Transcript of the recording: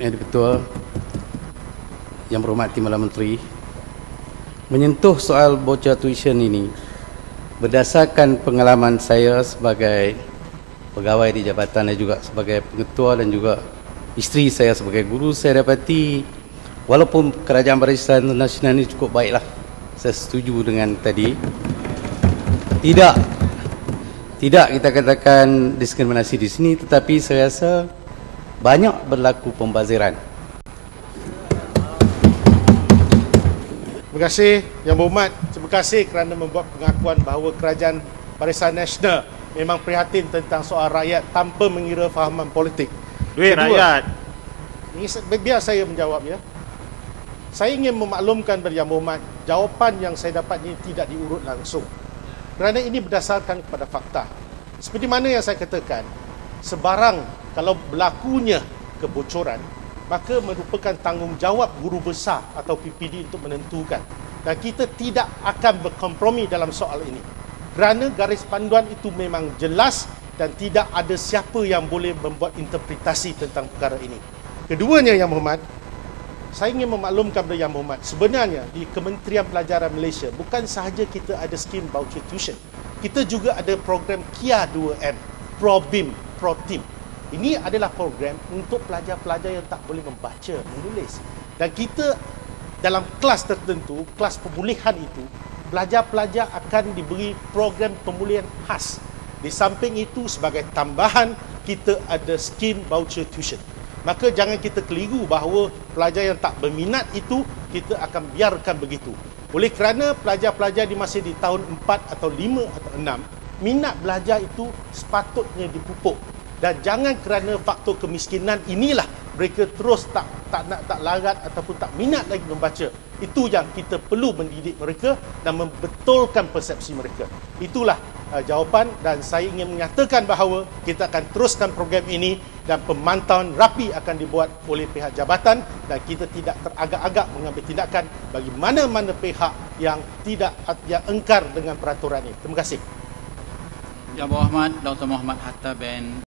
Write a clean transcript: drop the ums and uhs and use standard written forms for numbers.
Yang Ketua, Yang Berhormat Timbalan Menteri, menyentuh soal bocor tuition ini berdasarkan pengalaman saya sebagai pegawai di jabatan dan juga sebagai pengetua dan juga isteri saya sebagai guru, saya dapati walaupun Kerajaan Barisan Nasional ini cukup baiklah, saya setuju dengan tadi, tidak kita katakan diskriminasi di sini, tetapi saya rasa banyak berlaku pembaziran. Terima kasih Yang Berhormat. Terima kasih kerana membuat pengakuan bahawa Kerajaan Barisan Nasional memang prihatin tentang soal rakyat tanpa mengira fahaman politik. Duit rakyat. Ini biar saya menjawab ya. Saya ingin memaklumkan kepada Yang Berhormat, jawapan yang saya dapat ini tidak diurut langsung. Kerana ini berdasarkan kepada fakta. Seperti mana yang saya katakan, sebarang kalau berlakunya kebocoran, maka merupakan tanggungjawab guru besar atau PPD untuk menentukan. Dan kita tidak akan berkompromi dalam soal ini. Kerana garis panduan itu memang jelas dan tidak ada siapa yang boleh membuat interpretasi tentang perkara ini. Keduanya Yang Berhormat, saya ingin memaklumkan kepada Yang Berhormat, sebenarnya di Kementerian Pelajaran Malaysia bukan sahaja kita ada skim voucher tuition, kita juga ada program KIA 2M, ProBIM, ProTim. Ini adalah program untuk pelajar-pelajar yang tak boleh membaca, menulis. Dan kita dalam kelas tertentu, kelas pemulihan itu, pelajar-pelajar akan diberi program pemulihan khas. Di samping itu, sebagai tambahan, kita ada skim voucher tuition. Maka jangan kita keliru bahawa pelajar yang tak berminat itu kita akan biarkan begitu. Oleh kerana pelajar-pelajar di masih di tahun 4 atau 5 atau 6, minat belajar itu sepatutnya dipupuk. Dan jangan kerana faktor kemiskinan inilah mereka terus tak larat ataupun tak minat lagi membaca. Itu yang kita perlu mendidik mereka dan membetulkan persepsi mereka. Itulah jawapan, dan saya ingin menyatakan bahawa kita akan teruskan program ini dan pemantauan rapi akan dibuat oleh pihak jabatan dan kita tidak teragak-agak mengambil tindakan bagi mana-mana pihak yang yang engkar dengan peraturan ini. Terima kasih. Yang Berhormat Dr. Muhammad Hatta bin